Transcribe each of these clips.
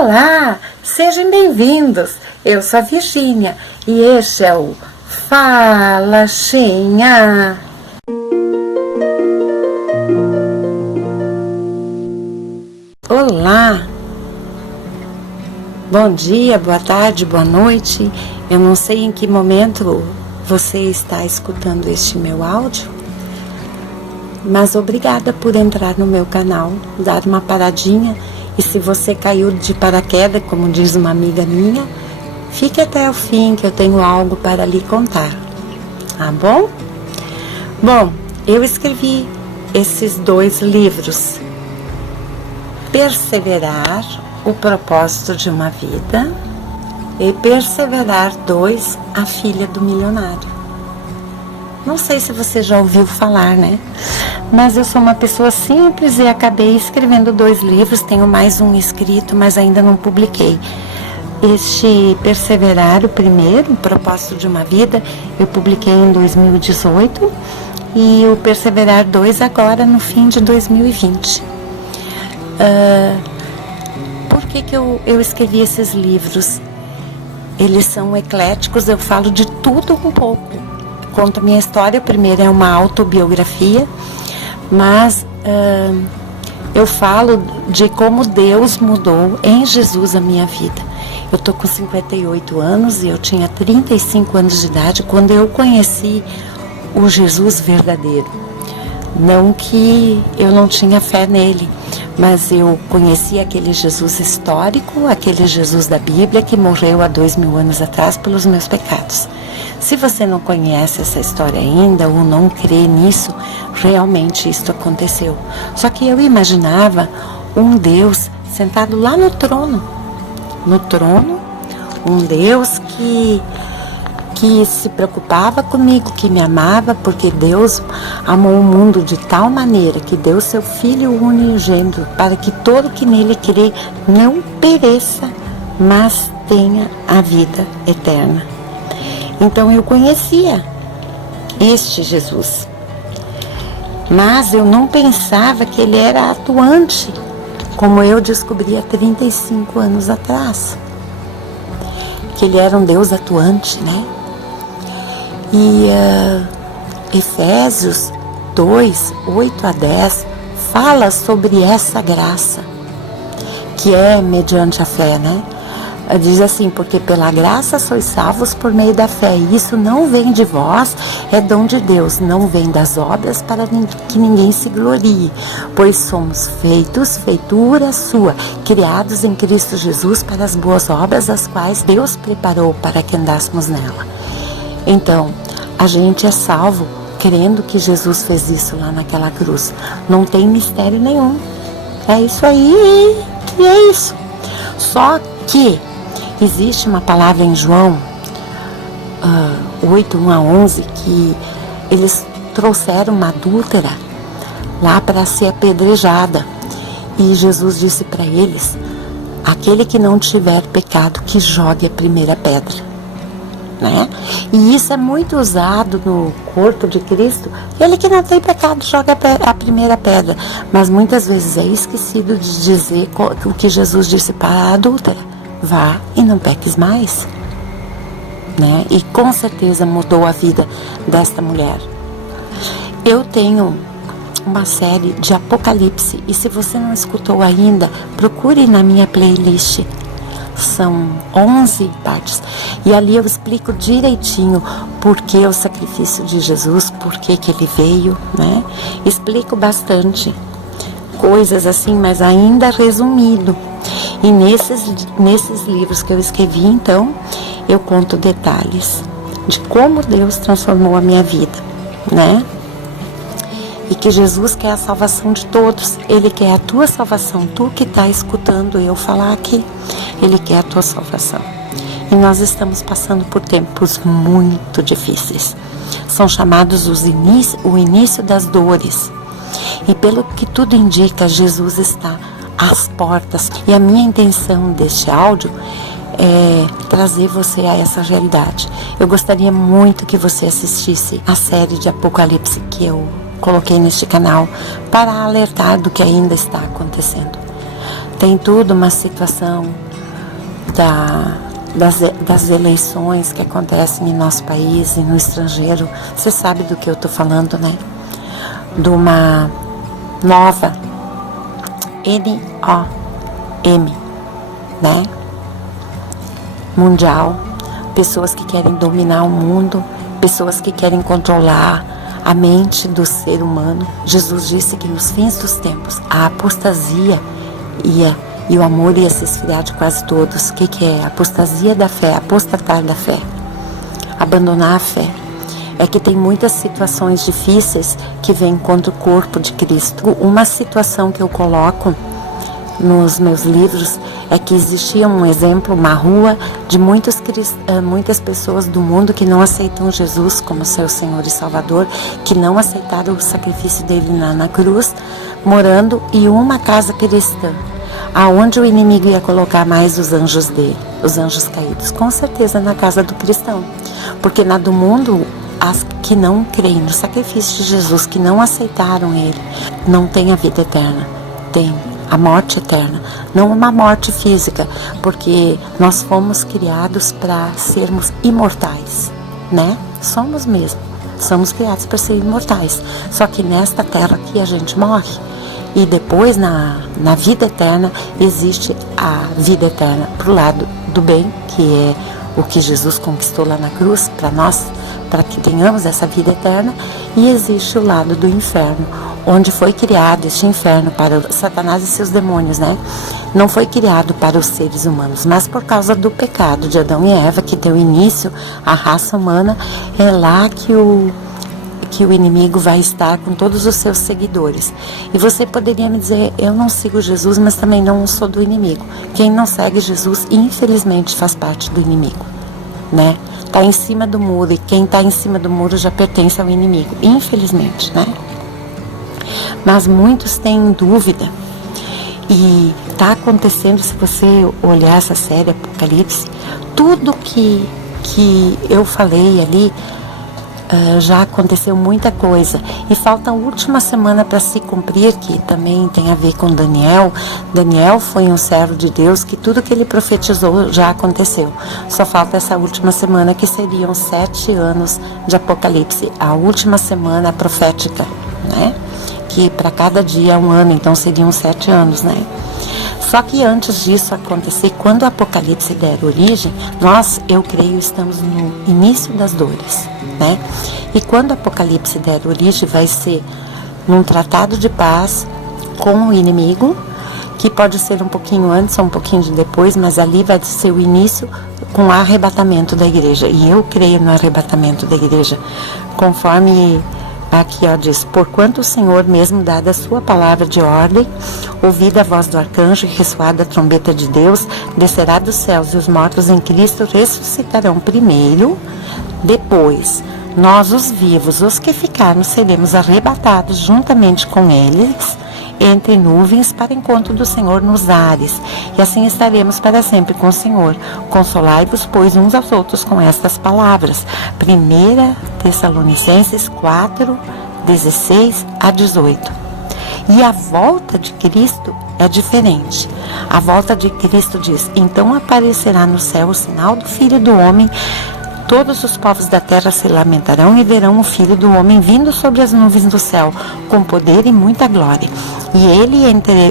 Olá, sejam bem-vindos. Eu sou a Virgínia e este é o Fala Xinha. Olá, bom dia, boa tarde, boa noite. Eu não sei em que momento você está escutando este meu áudio, mas obrigada por entrar no meu canal, dar uma paradinha. E se você caiu de paraquedas, como diz uma amiga minha, fique até o fim que eu tenho algo para lhe contar, tá bom? Bom, eu escrevi esses 2 livros, Perseverar, o propósito de uma vida, e Perseverar 2, a filha do milionário. Não sei se você já ouviu falar, né? Mas eu sou uma pessoa simples e acabei escrevendo 2 livros. Tenho mais um escrito, mas ainda não publiquei. Este Perseverar, o primeiro, o propósito de uma vida, eu publiquei em 2018. E o Perseverar 2 agora, no fim de 2020. Por que eu escrevi esses livros? Eles são ecléticos, eu falo de tudo um pouco. Conto a minha história. O primeiro é uma autobiografia, mas eu falo de como Deus mudou em Jesus a minha vida. Eu estou com 58 anos e eu tinha 35 anos de idade quando eu conheci o Jesus verdadeiro. Não que eu não tinha fé nele, mas eu conheci aquele Jesus histórico, aquele Jesus da Bíblia que morreu há 2000 anos atrás pelos meus pecados. Se você não conhece essa história ainda ou não crê nisso, realmente isso aconteceu. Só que eu imaginava um Deus sentado lá no trono, um Deus que se preocupava comigo, que me amava, porque Deus amou o mundo de tal maneira que deu seu Filho unigênito para que todo que nele crê não pereça, mas tenha a vida eterna. Então eu conhecia este Jesus, mas eu não pensava que ele era atuante, como eu descobri há 35 anos atrás, que ele era um Deus atuante, né? E Efésios 2, 8 a 10 fala sobre essa graça, que é mediante a fé, né? Diz assim: porque pela graça sois salvos por meio da fé, e isso não vem de vós, é dom de Deus, não vem das obras para que ninguém se glorie, pois somos feitura sua, criados em Cristo Jesus para as boas obras, as quais Deus preparou para que andássemos nela. Então, a gente é salvo crendo que Jesus fez isso lá naquela cruz. Não tem mistério nenhum. É isso aí, e é isso. Só que existe uma palavra em João 8, 1 a 11, que eles trouxeram uma adúltera lá para ser apedrejada. E Jesus disse para eles: aquele que não tiver pecado, que jogue a primeira pedra. Né? E isso é muito usado no corpo de Cristo. Ele que não tem pecado, joga a primeira pedra. Mas muitas vezes é esquecido de dizer o que Jesus disse para a adúltera: vá e não peques mais, né? E com certeza mudou a vida desta mulher. Eu tenho uma série de Apocalipse, e se você não escutou ainda, procure na minha playlist. São 11 partes, e ali eu explico direitinho por que o sacrifício de Jesus, por que ele veio, né? Explico bastante coisas assim, mas ainda resumido. E nesses livros que eu escrevi, então, eu conto detalhes de como Deus transformou a minha vida, né? E que Jesus quer a salvação de todos. Ele quer a tua salvação. Tu que está escutando eu falar aqui, Ele quer a tua salvação. E nós estamos passando por tempos muito difíceis. São chamados o início das dores. E pelo que tudo indica, Jesus está às portas. E a minha intenção deste áudio é trazer você a essa realidade. Eu gostaria muito que você assistisse a série de Apocalipse que eu coloquei neste canal para alertar do que ainda está acontecendo. Tem tudo uma situação das eleições que acontecem em nosso país e no estrangeiro. Você sabe do que eu estou falando, né? De uma nova NOM, né? Mundial. Pessoas que querem dominar o mundo, pessoas que querem controlar a mente do ser humano. Jesus disse que nos fins dos tempos a apostasia e o amor ia se esfriar de quase todos. O que é? Apostasia da fé, apostatar da fé, abandonar a fé. É que tem muitas situações difíceis que vêm contra o corpo de Cristo. Uma situação que eu coloco nos meus livros é que existia um exemplo, uma rua de muitas pessoas do mundo que não aceitam Jesus como seu Senhor e Salvador, que não aceitaram o sacrifício dele na cruz, morando em uma casa cristã, aonde o inimigo ia colocar mais os anjos dele, os anjos caídos, com certeza na casa do cristão, porque na do mundo, as que não creem no sacrifício de Jesus, que não aceitaram ele, não tem a vida eterna, tem a morte eterna, não uma morte física, porque nós fomos criados para sermos imortais, né? Somos mesmo, somos criados para ser imortais, só que nesta terra aqui a gente morre, e depois na vida eterna existe a vida eterna pro lado do bem, que é o que Jesus conquistou lá na cruz para nós, para que tenhamos essa vida eterna, e existe o lado do inferno, onde foi criado este inferno para Satanás e seus demônios, né? Não foi criado para os seres humanos, mas por causa do pecado de Adão e Eva, que deu início à raça humana, é lá que o inimigo vai estar com todos os seus seguidores. E você poderia me dizer, eu não sigo Jesus, mas também não sou do inimigo. Quem não segue Jesus, infelizmente, faz parte do inimigo, né? Está em cima do muro, e quem está em cima do muro já pertence ao inimigo, infelizmente, né? Mas muitos têm dúvida, e está acontecendo, se você olhar essa série Apocalipse, tudo que eu falei ali, já aconteceu muita coisa, e falta a última semana para se cumprir, que também tem a ver com Daniel. Daniel foi um servo de Deus, que tudo que ele profetizou já aconteceu, só falta essa última semana, que seriam 7 anos de Apocalipse, a última semana profética, né? Que para cada dia é um ano, então seriam 7 anos, né? Só que antes disso acontecer, quando o Apocalipse der origem, nós, eu creio, estamos no início das dores, né? E quando o Apocalipse der origem, vai ser num tratado de paz com o inimigo, que pode ser um pouquinho antes ou um pouquinho depois, mas ali vai ser o início com o arrebatamento da igreja. E eu creio no arrebatamento da igreja, conforme aqui, ó, diz: porquanto o Senhor mesmo, dada a sua palavra de ordem, ouvida a voz do arcanjo e ressoada a trombeta de Deus, descerá dos céus, e os mortos em Cristo ressuscitarão primeiro. Depois, nós, os vivos, os que ficarmos, seremos arrebatados juntamente com eles entre nuvens para encontro do Senhor nos ares, e assim estaremos para sempre com o Senhor. Consolai-vos, pois, uns aos outros com estas palavras. 1 Tessalonicenses 4, 16 a 18. E a volta de Cristo é diferente. A volta de Cristo diz: então aparecerá no céu o sinal do Filho do Homem. Todos os povos da terra se lamentarão e verão o Filho do Homem vindo sobre as nuvens do céu, com poder e muita glória. E ele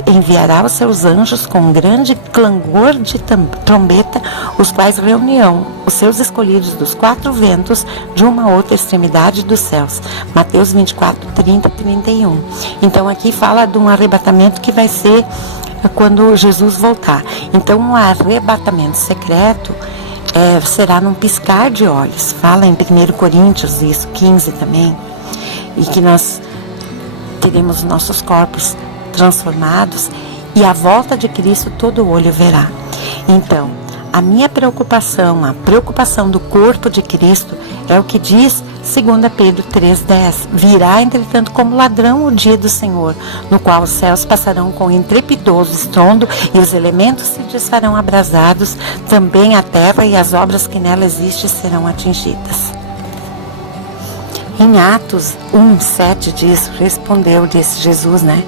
enviará os seus anjos com um grande clangor de trombeta, os quais reunirão os seus escolhidos dos 4 ventos de uma outra extremidade dos céus. Mateus 24, 30 e 31. Então aqui fala de um arrebatamento que vai ser quando Jesus voltar. Então um arrebatamento secreto será num piscar de olhos. Fala em 1 Coríntios, isso, 15 também, e que nós teremos nossos corpos transformados, e a volta de Cristo todo olho verá. Então, a minha preocupação, a preocupação do corpo de Cristo, é o que diz 2 Pedro 3,10. Virá, entretanto, como ladrão o dia do Senhor, no qual os céus passarão com intrepidoso estrondo, e os elementos se desfarão abrasados, também a terra e as obras que nela existem serão atingidas. Em Atos 1:7 diz, disse Jesus, né?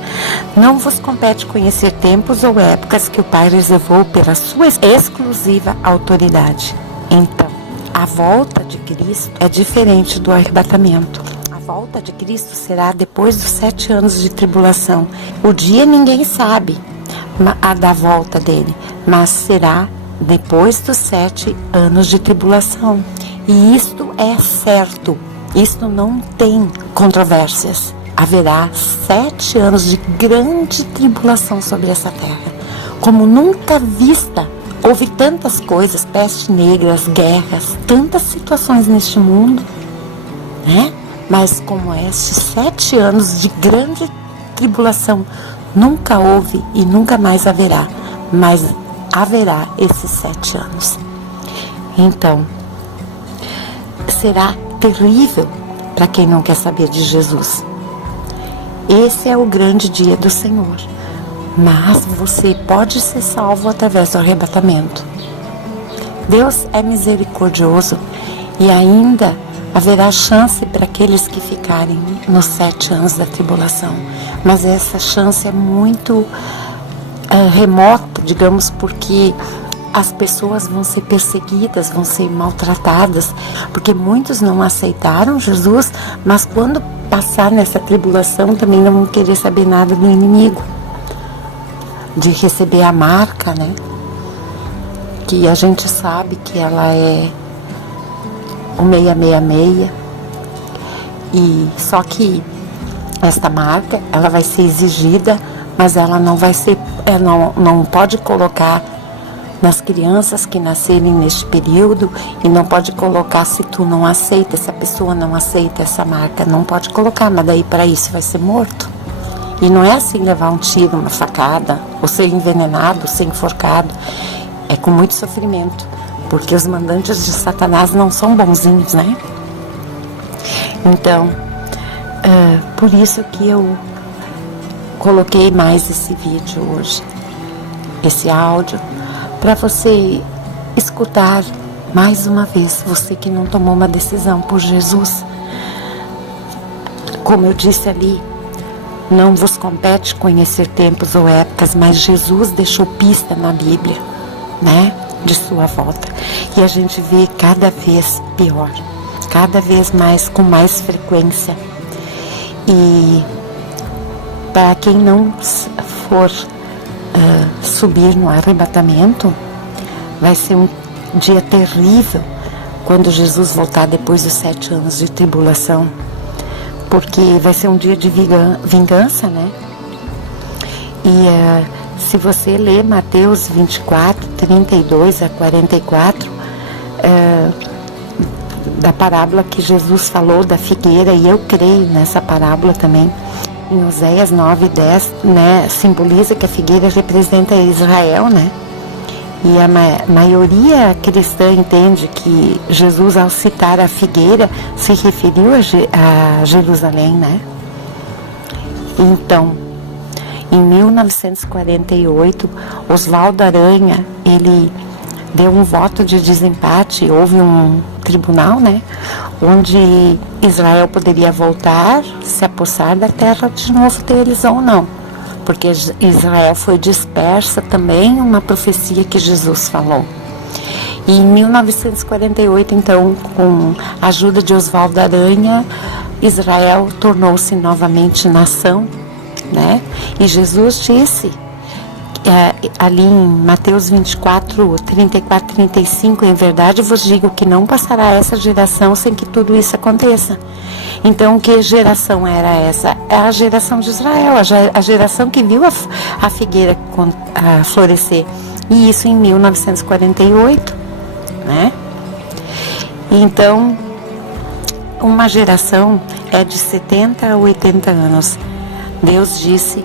Não vos compete conhecer tempos ou épocas que o Pai reservou pela sua exclusiva autoridade. Então, a volta de Cristo é diferente do arrebatamento. A volta de Cristo será depois dos 7 anos de tribulação. O dia ninguém sabe a da volta dele, mas será depois dos 7 anos de tribulação. E isto é certo, isto não tem controvérsias. Haverá 7 anos de grande tribulação sobre essa terra, como nunca vista. Houve tantas coisas, peste negras, guerras, tantas situações neste mundo, né? Mas como estes 7 anos de grande tribulação, nunca houve e nunca mais haverá, mas haverá esses 7 anos. Então, será terrível para quem não quer saber de Jesus. Esse é o grande dia do Senhor, mas você pode ser salvo através do arrebatamento. Deus é misericordioso e ainda haverá chance para aqueles que ficarem nos 7 anos da tribulação, mas essa chance é muito remota, digamos, porque as pessoas vão ser perseguidas, vão ser maltratadas, porque muitos não aceitaram Jesus, mas quando passar nessa tribulação também não vão querer saber nada do inimigo, de receber a marca, né? Que a gente sabe que ela é o 666, e só que esta marca, ela vai ser exigida, mas ela não vai ser, não pode colocar nas crianças que nascerem neste período, e não pode colocar se tu não aceita, se a pessoa não aceita essa marca, não pode colocar, mas daí para isso vai ser morto. E não é assim levar um tiro, uma facada, ou ser envenenado, ser enforcado, é com muito sofrimento, porque os mandantes de Satanás não são bonzinhos, né? Então, por isso que eu coloquei mais esse vídeo hoje, esse áudio, para você escutar mais uma vez, você que não tomou uma decisão por Jesus. Como eu disse ali, não vos compete conhecer tempos ou épocas, mas Jesus deixou pista na Bíblia, né, de sua volta. E a gente vê cada vez pior, cada vez mais, com mais frequência. E para quem não for subir no arrebatamento, vai ser um dia terrível quando Jesus voltar depois dos 7 anos de tribulação, porque vai ser um dia de vingança, né? E se você ler Mateus 24, 32 a 44, da parábola que Jesus falou da figueira, e eu creio nessa parábola também, em Oséias 9, 10, né, simboliza que a figueira representa Israel, né? E a maioria cristã entende que Jesus, ao citar a figueira, se referiu a Jerusalém, né? Então, em 1948, Oswaldo Aranha, ele deu um voto de desempate, houve um tribunal, né, onde Israel poderia voltar, se apossar da terra de novo deles ou não, porque Israel foi dispersa também, uma profecia que Jesus falou. E em 1948, então, com a ajuda de Oswaldo Aranha, Israel tornou-se novamente nação, né? E Jesus disse, ali em Mateus 24, 34, 35, em verdade vos digo que não passará essa geração sem que tudo isso aconteça. Então, que geração era essa? É a geração de Israel, a geração que viu a figueira florescer. E isso em 1948, né? Então, uma geração é de 70 a 80 anos. Deus disse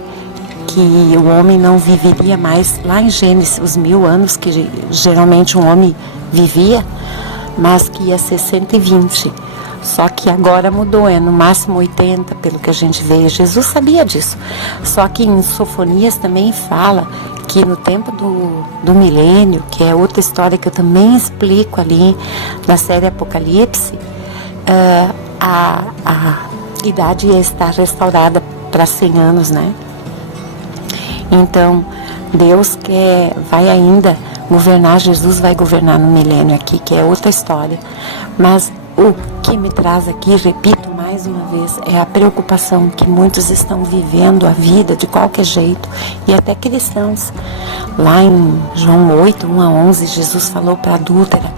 que o homem não viveria mais, lá em Gênesis, os 1000 anos que geralmente um homem vivia, mas que ia ser 120. Só que agora mudou, é no máximo 80, pelo que a gente vê. Jesus sabia disso. Só que em Sofonias também fala que no tempo do milênio, que é outra história que eu também explico ali na série Apocalipse, a idade ia estar restaurada para 100 anos, né? Então, Deus vai ainda governar, Jesus vai governar no milênio aqui, que é outra história. Mas o que me traz aqui, repito mais uma vez, é a preocupação que muitos estão vivendo a vida de qualquer jeito, e até cristãos. Lá em João 8, 1-11, Jesus falou para a adúltera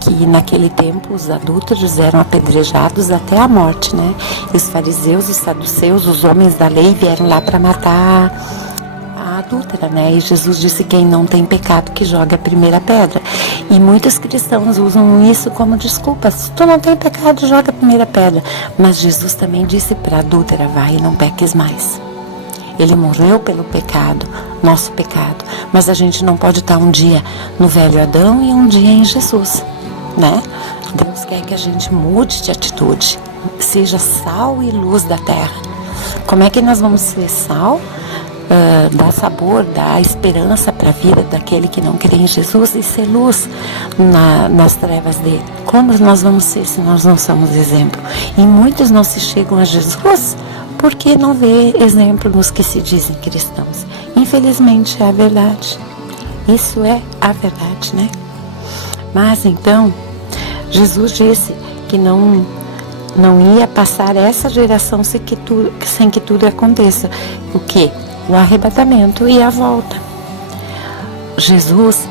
que naquele tempo os adúlteros eram apedrejados até a morte, né? E os fariseus, os saduceus, os homens da lei vieram lá para matar a adúltera, né? E Jesus disse: quem não tem pecado que jogue a primeira pedra. E muitos cristãos usam isso como desculpa: se tu não tem pecado, joga a primeira pedra. Mas Jesus também disse para a adúltera: vai e não peques mais. Ele morreu pelo pecado, nosso pecado. Mas a gente não pode estar um dia no velho Adão e um dia em Jesus, né? Deus quer que a gente mude de atitude, seja sal e luz da terra. Como é que nós vamos ser sal? Dar sabor, dar esperança para a vida daquele que não crê em Jesus, e ser luz nas trevas dele. Como nós vamos ser se nós não somos exemplo? E muitos não se chegam a Jesus porque não vê exemplo nos que se dizem cristãos. Infelizmente é a verdade. Isso é a verdade, né? Mas então, Jesus disse que não ia passar essa geração sem que tudo aconteça. O quê? O arrebatamento e a volta. Jesus,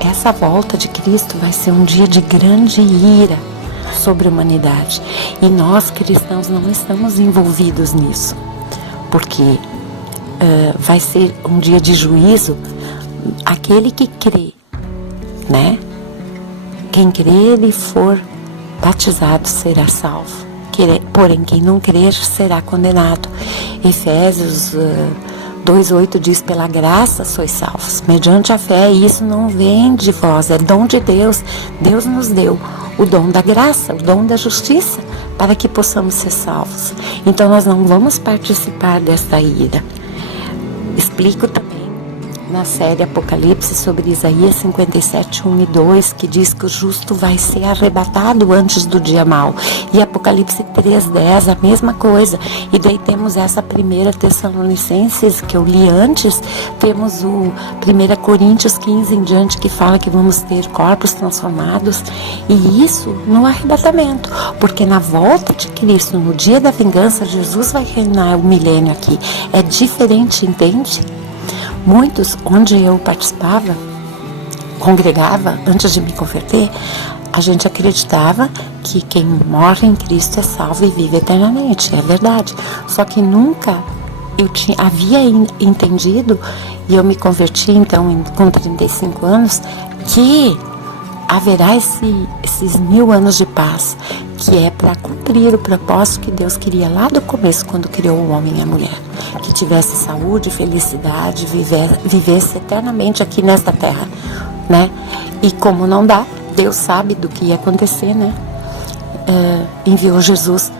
essa volta de Cristo vai ser um dia de grande ira sobre a humanidade. E nós, cristãos, não estamos envolvidos nisso. Porque vai ser um dia de juízo. Aquele que crê, né? Quem crer e for batizado será salvo. Porém, quem não crer será condenado. Efésios 2:8 diz: pela graça sois salvos, mediante a fé, e isso não vem de vós, é dom de Deus. Deus nos deu o dom da graça, o dom da justiça, para que possamos ser salvos. Então nós não vamos participar desta ira. Explico também na série Apocalipse sobre Isaías 57, 1 e 2, que diz que o justo vai ser arrebatado antes do dia mau. E Apocalipse 3:10, a mesma coisa. E daí temos essa 1 Tessalonicenses, que eu li antes, temos o 1 Coríntios 15 em diante, que fala que vamos ter corpos transformados, e isso no arrebatamento, porque na volta de Cristo, no dia da vingança, Jesus vai reinar o milênio aqui. É diferente, entende? Muitos, onde eu participava, congregava, antes de me converter, a gente acreditava que quem morre em Cristo é salvo e vive eternamente. É verdade. Só que nunca havia entendido, e eu me converti então com 35 anos, que haverá esses 1000 anos de paz, que é para cumprir o propósito que Deus queria lá do começo, quando criou o homem e a mulher. Que tivesse saúde, felicidade, vivesse eternamente aqui nesta terra, né? E como não dá, Deus sabe do que ia acontecer, né? Enviou Jesus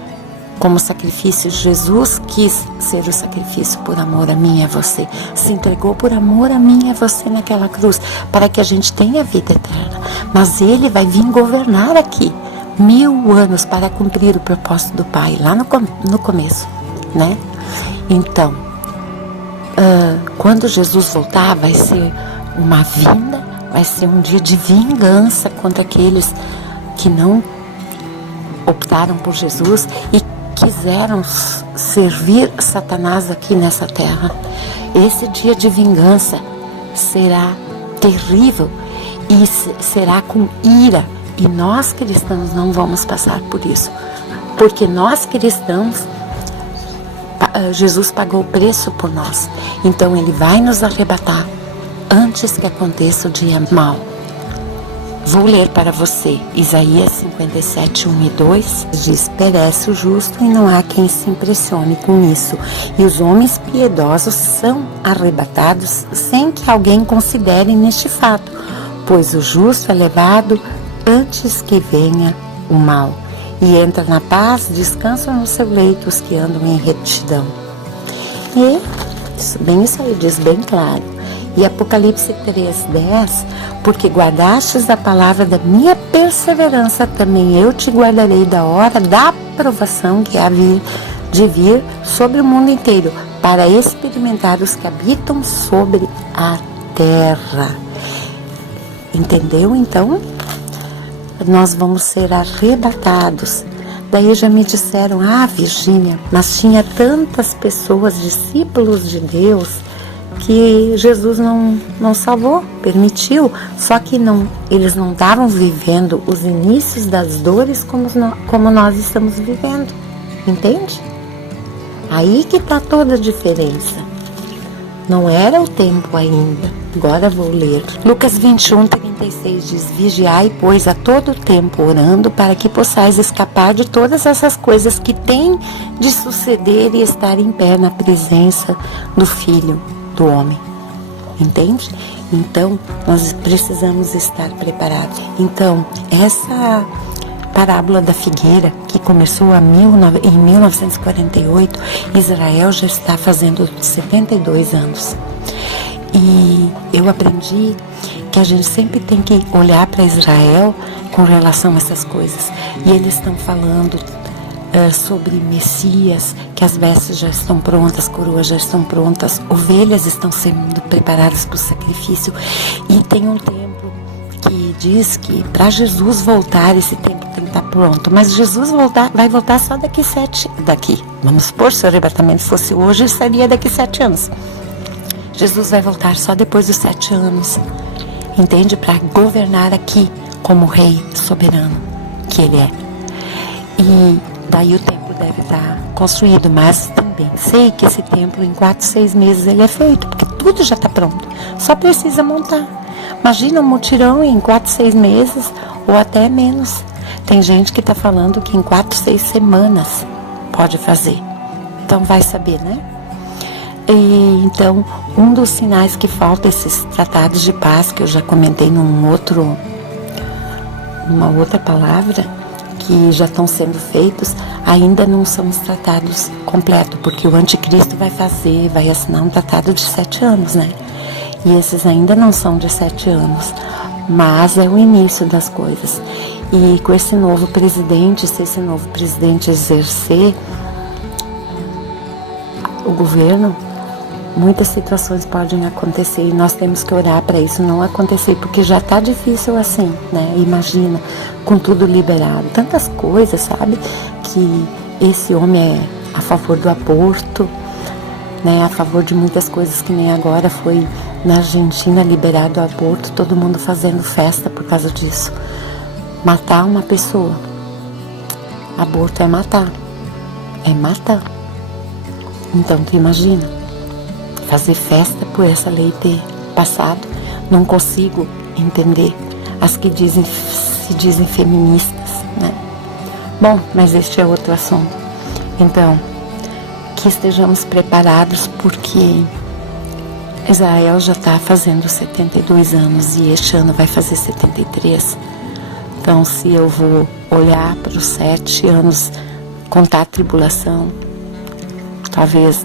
como sacrifício. Jesus quis ser o sacrifício por amor a mim e a você. Se entregou por amor a mim e a você naquela cruz, para que a gente tenha vida eterna. Mas Ele vai vir governar aqui 1000 anos para cumprir o propósito do Pai, lá no começo, né? Então, quando Jesus voltar, vai ser uma vinda, vai ser um dia de vingança contra aqueles que não optaram por Jesus e quiseram servir Satanás aqui nessa terra. Esse dia de vingança será terrível e será com ira. E nós, cristãos, não vamos passar por isso. Porque nós, cristãos, Jesus pagou o preço por nós. Então Ele vai nos arrebatar antes que aconteça o dia mau. Vou ler para você Isaías 57, 1 e 2. Diz: perece o justo e não há quem se impressione com isso. E os homens piedosos são arrebatados sem que alguém considere neste fato. Pois o justo é levado antes que venha o mal. E entra na paz, descansam no seu leito os que andam em retidão. E bem isso aí, diz bem claro. E Apocalipse 3:10, porque guardastes a palavra da minha perseverança, também eu te guardarei da hora da provação que há de vir sobre o mundo inteiro, para experimentar os que habitam sobre a terra. Entendeu, então? Nós vamos ser arrebatados. Daí já me disseram, Virgínia, mas tinha tantas pessoas, discípulos de Deus, que Jesus não salvou, permitiu, só que eles não estavam vivendo os inícios das dores como nós estamos vivendo, entende? Aí que está toda a diferença. Não era o tempo ainda. Agora vou ler. Lucas 21:36 diz, vigiai, pois, a todo tempo orando, para que possais escapar de todas essas coisas que têm de suceder e estar em pé na presença do Filho do Homem. Entende? Então, nós precisamos estar preparados. Então, essa parábola da figueira, que começou em 1948, Israel já está fazendo 72 anos. E eu aprendi que a gente sempre tem que olhar para Israel com relação a essas coisas. E eles estão falando sobre Messias, que as vestes já estão prontas, coroas já estão prontas, ovelhas estão sendo preparadas para o sacrifício. E tem um templo que diz que para Jesus voltar, esse templo tem que estar pronto. Mas Jesus vai voltar só vamos supor, se o arrebatamento fosse hoje, estaria daqui 7 anos. Jesus vai voltar só depois dos 7 anos, entende? Para governar aqui como rei soberano que ele é. E daí o templo deve estar construído, mas também sei que esse templo em 4, 6 meses ele é feito, porque tudo já está pronto, só precisa montar. Imagina um mutirão em 4, 6 meses ou até menos. Tem gente que está falando que em 4, 6 semanas pode fazer. Então vai saber, né? E então, um dos sinais que falta, esses tratados de paz, que eu já comentei numa outra palavra, que já estão sendo feitos, ainda não são os tratados completos, porque o anticristo vai assinar um tratado de 7 anos, né? E esses ainda não são de 7 anos, mas é o início das coisas. E com esse novo presidente, se esse novo presidente exercer o governo, muitas situações podem acontecer e nós temos que orar para isso não acontecer, porque já está difícil assim, né? Imagina, com tudo liberado, tantas coisas, sabe? Que esse homem é a favor do aborto, né? A favor de muitas coisas, que nem agora foi na Argentina liberado o aborto, todo mundo fazendo festa por causa disso. Matar uma pessoa, aborto é matar, Então tu imagina, fazer festa por essa lei ter passado. Não consigo entender as que se dizem feministas, né? Bom, mas este é outro assunto. Então, que estejamos preparados, porque Israel já está fazendo 72 anos e este ano vai fazer 73. Então, se eu vou olhar para os 7 anos, contar a tribulação, talvez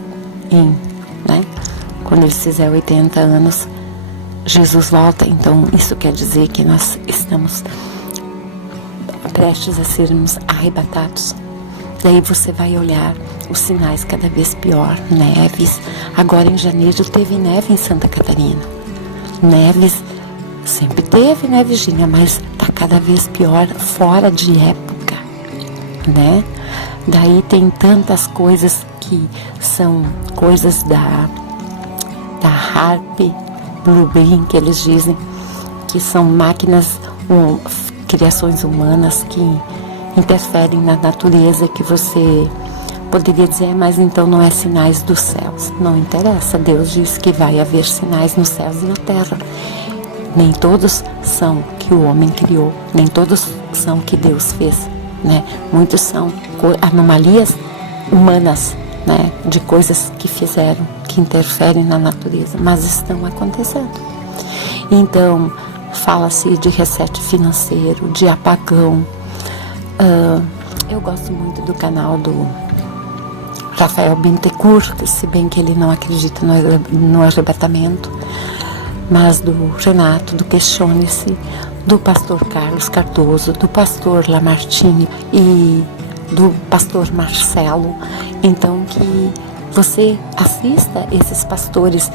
quando eles fizerem 80 anos, Jesus volta. Então, isso quer dizer que nós estamos prestes a sermos arrebatados. Daí você vai olhar os sinais cada vez pior, neves. Agora em janeiro teve neve em Santa Catarina. Neves sempre teve, né, Virgínia? Mas tá cada vez pior, fora de época, né? Daí tem tantas coisas que são coisas da Harp, Bluebeam, que eles dizem que são máquinas, criações humanas que interferem na natureza, que você poderia dizer, mas então não é sinais dos céus. Não interessa, Deus diz que vai haver sinais nos céus e na terra. Nem todos são que o homem criou, nem todos são que Deus fez, né? Muitos são anomalias humanas, né? De coisas que fizeram, que interferem na natureza, mas estão acontecendo. Então, fala-se de reset financeiro, de apagão. Eu gosto muito do canal do Rafael Bittencourt, se bem que ele não acredita no arrebatamento, mas do Renato, do Questione-se, do pastor Carlos Cardoso, do pastor Lamartine e do pastor Marcelo. Então que você assista esses pastores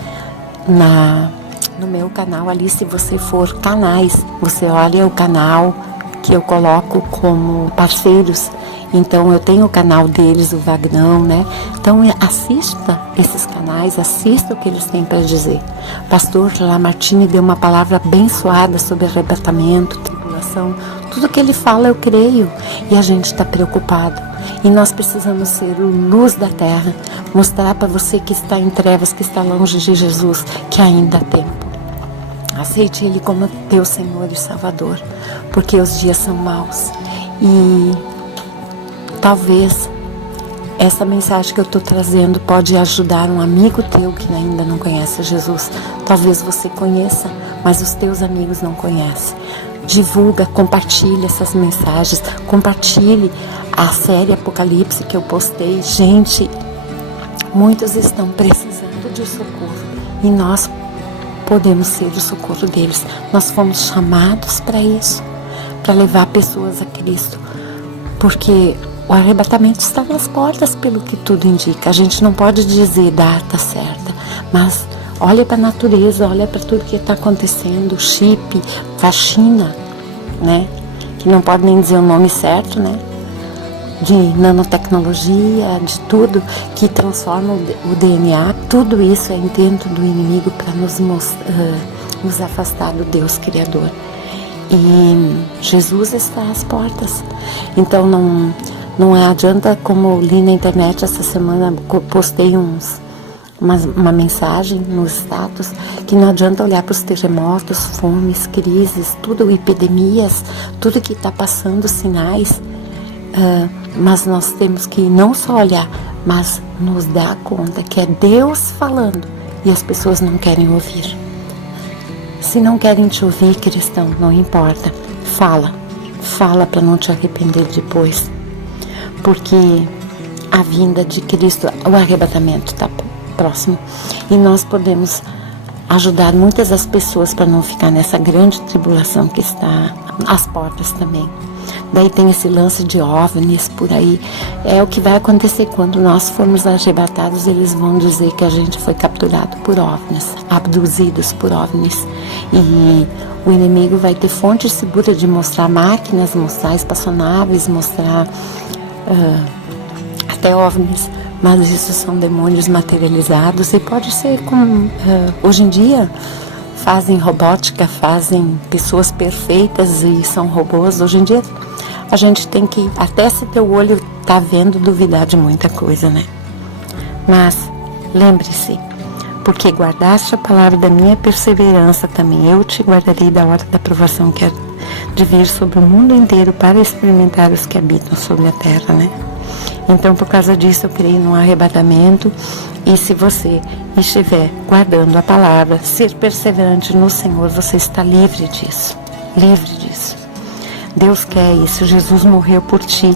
no meu canal ali. Se você for canais, você olha o canal que eu coloco como parceiros. Então eu tenho o canal deles, o Vagnão, né? Então assista esses canais, assista o que eles têm para dizer. Pastor Lamartine deu uma palavra abençoada sobre arrebatamento, tribulação. Tudo que ele fala eu creio, e a gente está preocupado. E nós precisamos ser luz da terra, mostrar para você que está em trevas, que está longe de Jesus, que ainda há tempo. Aceite Ele como teu Senhor e Salvador, porque os dias são maus. E talvez essa mensagem que eu estou trazendo pode ajudar um amigo teu que ainda não conhece Jesus. Talvez você conheça, mas os teus amigos não conhecem. Divulga, compartilha essas mensagens, compartilhe a série Apocalipse que eu postei. Gente, muitos estão precisando de socorro e nós podemos ser o socorro deles. Nós fomos chamados para isso, para levar pessoas a Cristo, porque o arrebatamento está nas portas, pelo que tudo indica. A gente não pode dizer data certa, mas olha para a natureza, olha para tudo que está acontecendo, chip, vacina, né? Que não pode nem dizer o nome certo, né? De nanotecnologia, de tudo que transforma o DNA. Tudo isso é intento do inimigo para nos afastar do Deus Criador. E Jesus está às portas. Então não adianta, como eu li na internet essa semana, postei uma mensagem no status, que não adianta olhar para os terremotos, fomes, crises, tudo, epidemias, tudo que está passando, sinais, mas nós temos que não só olhar, mas nos dar conta que é Deus falando e as pessoas não querem ouvir. Se não querem te ouvir, cristão, não importa, fala para não te arrepender depois, porque a vinda de Cristo, o arrebatamento está próximo, e nós podemos ajudar muitas das pessoas para não ficar nessa grande tribulação que está às portas também. Daí tem esse lance de OVNIs por aí. É o que vai acontecer quando nós formos arrebatados. Eles vão dizer que a gente foi capturado por OVNIs, abduzidos por OVNIs, e o inimigo vai ter fonte segura de mostrar máquinas, mostrar espaçonaves, mostrar até OVNIs. Mas isso são demônios materializados, e pode ser como hoje em dia fazem robótica, fazem pessoas perfeitas e são robôs. Hoje em dia a gente tem que, até se teu olho tá vendo, duvidar de muita coisa, né? Mas lembre-se, porque guardaste a palavra da minha perseverança, também eu te guardarei da hora da provação que é de vir sobre o mundo inteiro para experimentar os que habitam sobre a terra, né? Então, por causa disso, eu creio no arrebatamento. E se você estiver guardando a palavra, ser perseverante no Senhor, você está livre disso. Livre disso. Deus quer isso. Jesus morreu por ti,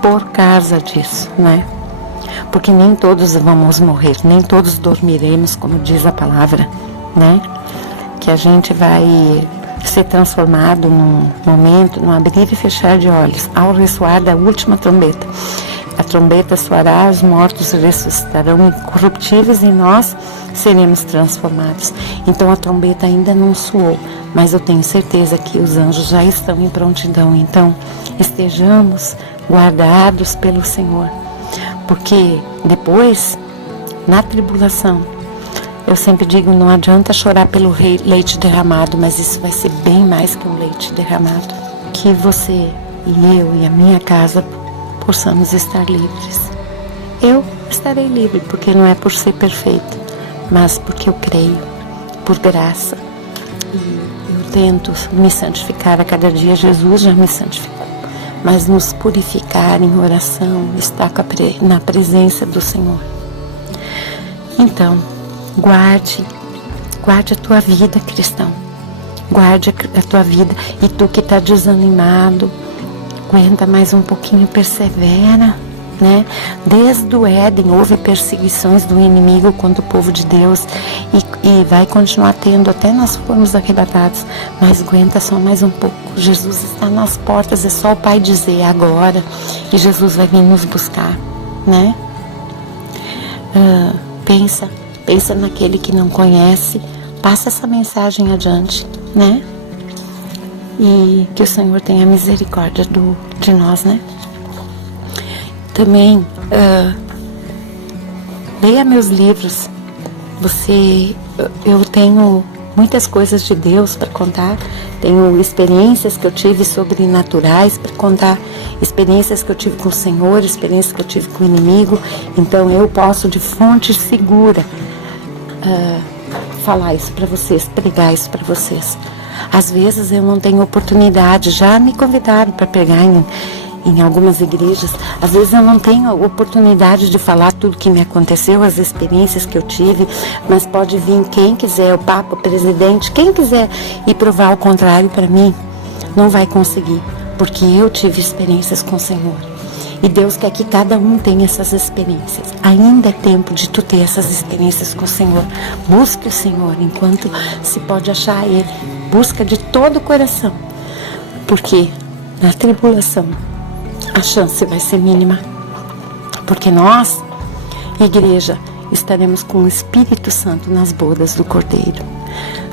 por causa disso, né? Porque nem todos vamos morrer, nem todos dormiremos, como diz a palavra, né? Que a gente vai ser transformado num momento, num abrir e fechar de olhos, ao ressoar da última trombeta. A trombeta soará, os mortos ressuscitarão incorruptíveis e nós seremos transformados. Então a trombeta ainda não soou, mas eu tenho certeza que os anjos já estão em prontidão. Então estejamos guardados pelo Senhor, porque depois, na tribulação, eu sempre digo, não adianta chorar pelo leite derramado, mas isso vai ser bem mais que um leite derramado. Que você e eu e a minha casa possamos estar livres. Eu estarei livre, porque não é por ser perfeita, mas porque eu creio, por graça. E eu tento me santificar a cada dia. Jesus já me santificou, mas nos purificar em oração, estar na presença do Senhor. Então, guarde a tua vida, cristão. Guarde a tua vida. E tu que está desanimado, aguenta mais um pouquinho, persevera. né? Desde o Éden houve perseguições do inimigo contra o povo de Deus e vai continuar tendo até nós formos arrebatados, mas aguenta só mais um pouco. Jesus está nas portas, é só o Pai dizer agora e Jesus vai vir nos buscar, né? Pensa naquele que não conhece, passa essa mensagem adiante, né? E que o Senhor tenha misericórdia de nós, né? Também leia meus livros. Eu tenho muitas coisas de Deus para contar. Tenho experiências que eu tive sobrenaturais para contar, experiências que eu tive com o Senhor, experiências que eu tive com o inimigo. Então eu posso de fonte segura falar isso para vocês, pregar isso para vocês. Às vezes eu não tenho oportunidade, já me convidaram para pregar em algumas igrejas. Às vezes eu não tenho oportunidade de falar tudo que me aconteceu, as experiências que eu tive, mas pode vir quem quiser, o Papa, o Presidente, quem quiser ir provar o contrário para mim, não vai conseguir, porque eu tive experiências com o Senhor. E Deus quer que cada um tenha essas experiências. Ainda é tempo de tu ter essas experiências com o Senhor. Busque o Senhor enquanto se pode achar Ele. Busca de todo o coração, porque na tribulação a chance vai ser mínima, porque nós, igreja, estaremos com o Espírito Santo nas bodas do Cordeiro.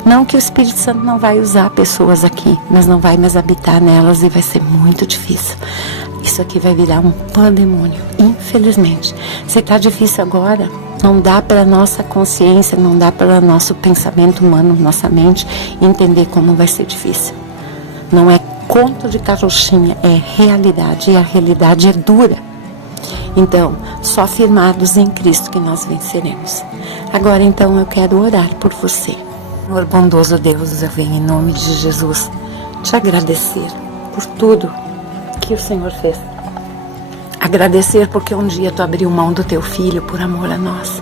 Não que o Espírito Santo não vai usar pessoas aqui, mas não vai mais habitar nelas e vai ser muito difícil. Isso aqui vai virar um pandemônio, infelizmente. Se está difícil agora, não dá para nossa consciência, não dá para nosso pensamento humano, nossa mente, entender como vai ser difícil. Não é conto de carochinha, é realidade, e a realidade é dura. Então, só firmados em Cristo que nós venceremos. Agora, então, eu quero orar por você. Senhor bondoso Deus, eu venho em nome de Jesus te agradecer por tudo que o Senhor fez. Agradecer porque um dia tu abriu mão do teu filho por amor a nós.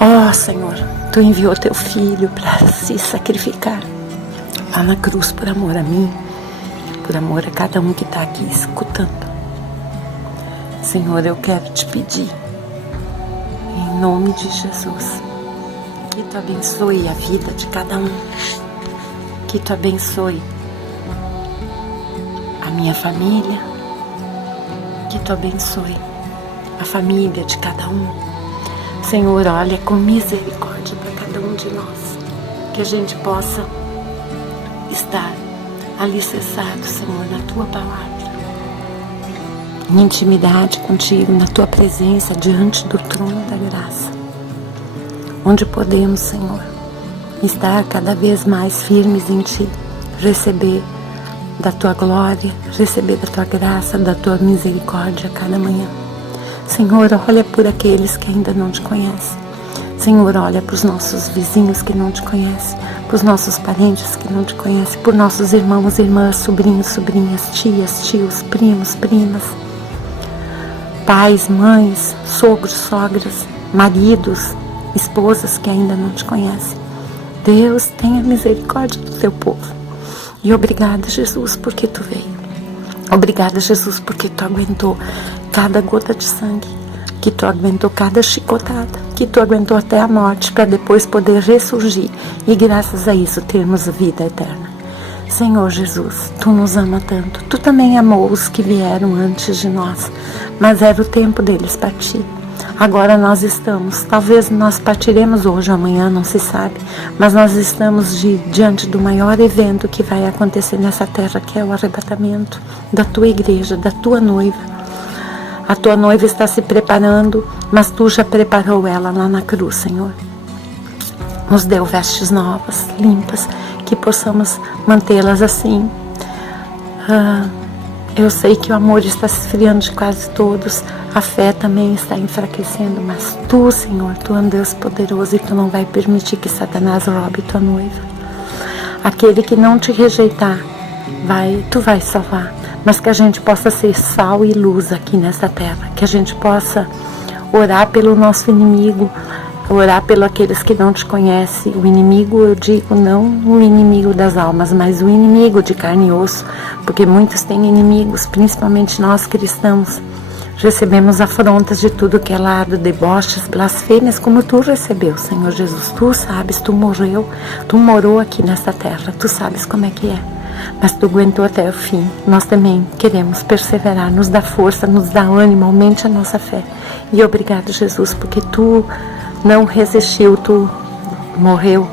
Ó Senhor, tu enviou teu filho para se sacrificar lá na cruz por amor a mim, por amor a cada um que está aqui escutando. Senhor, eu quero te pedir, em nome de Jesus, que tu abençoe a vida de cada um, que tu abençoe a minha família, que tu abençoe a família de cada um. Senhor, olha com misericórdia para cada um de nós, que a gente possa estar alicerçado, Senhor, na tua palavra, em intimidade contigo, na tua presença, diante do trono da graça, onde podemos, Senhor, estar cada vez mais firmes em ti, receber da tua glória, receber da tua graça, da tua misericórdia a cada manhã. Senhor, olha por aqueles que ainda não te conhecem. Senhor, olha para os nossos vizinhos que não te conhecem, para os nossos parentes que não te conhecem, por nossos irmãos, irmãs, sobrinhos, sobrinhas, tias, tios, primos, primas, pais, mães, sogros, sogras, maridos, esposas que ainda não te conhecem. Deus, tenha misericórdia do teu povo. E obrigada, Jesus, porque tu veio. Obrigada, Jesus, porque tu aguentou cada gota de sangue, que tu aguentou cada chicotada, que tu aguentou até a morte para depois poder ressurgir e graças a isso termos vida eterna. Senhor Jesus, tu nos ama tanto. Tu também amou os que vieram antes de nós, mas era o tempo deles partir. Agora nós estamos, talvez nós partiremos hoje, amanhã, não se sabe, mas nós estamos diante do maior evento que vai acontecer nessa terra, que é o arrebatamento da tua igreja, da tua noiva. A tua noiva está se preparando, mas tu já preparou ela lá na cruz, Senhor. Nos deu vestes novas, limpas, que possamos mantê-las assim. Eu sei que o amor está se esfriando de quase todos, a fé também está enfraquecendo, mas tu, Senhor, tu é um Deus poderoso e tu não vai permitir que Satanás roube tua noiva. Aquele que não te rejeitar, tu vai salvar, mas que a gente possa ser sal e luz aqui nessa terra, que a gente possa orar pelo nosso inimigo, orar pelos aqueles que não te conhecem. O inimigo, eu digo, não o inimigo das almas, mas o inimigo de carne e osso, porque muitos têm inimigos, principalmente nós cristãos, recebemos afrontas de tudo que é lado, deboches, blasfêmias, como tu recebeu, Senhor Jesus. Tu sabes, tu morou aqui nessa terra, tu sabes como é que é. Mas tu aguentou até o fim. Nós também queremos perseverar, nos dá força, nos dá ânimo, aumente a nossa fé. E obrigado, Jesus, porque tu não resistiu, tu morreu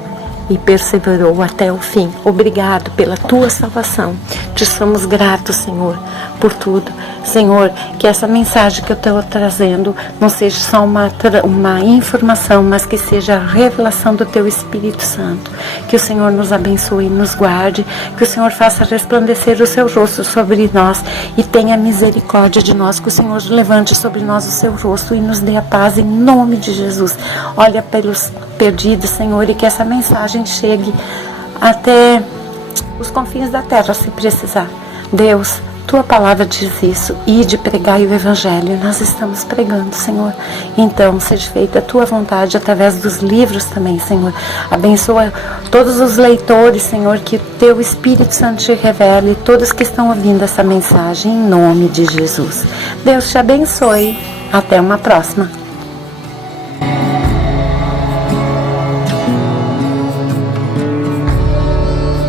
e perseverou até o fim. Obrigado pela tua salvação. Te somos gratos, Senhor, por tudo. Senhor, que essa mensagem que eu estou trazendo não seja só uma informação, mas que seja a revelação do teu Espírito Santo. Que o Senhor nos abençoe e nos guarde, que o Senhor faça resplandecer o seu rosto sobre nós e tenha misericórdia de nós, que o Senhor levante sobre nós o seu rosto e nos dê a paz em nome de Jesus. Olha pelos perdidos, Senhor, e que essa mensagem chegue até os confins da terra, se precisar. Deus, tua palavra diz isso, ide pregar o evangelho, nós estamos pregando, Senhor. Então, seja feita a tua vontade através dos livros também, Senhor. Abençoa todos os leitores, Senhor, que o teu Espírito Santo te revele, todos que estão ouvindo essa mensagem, em nome de Jesus. Deus te abençoe. Até uma próxima.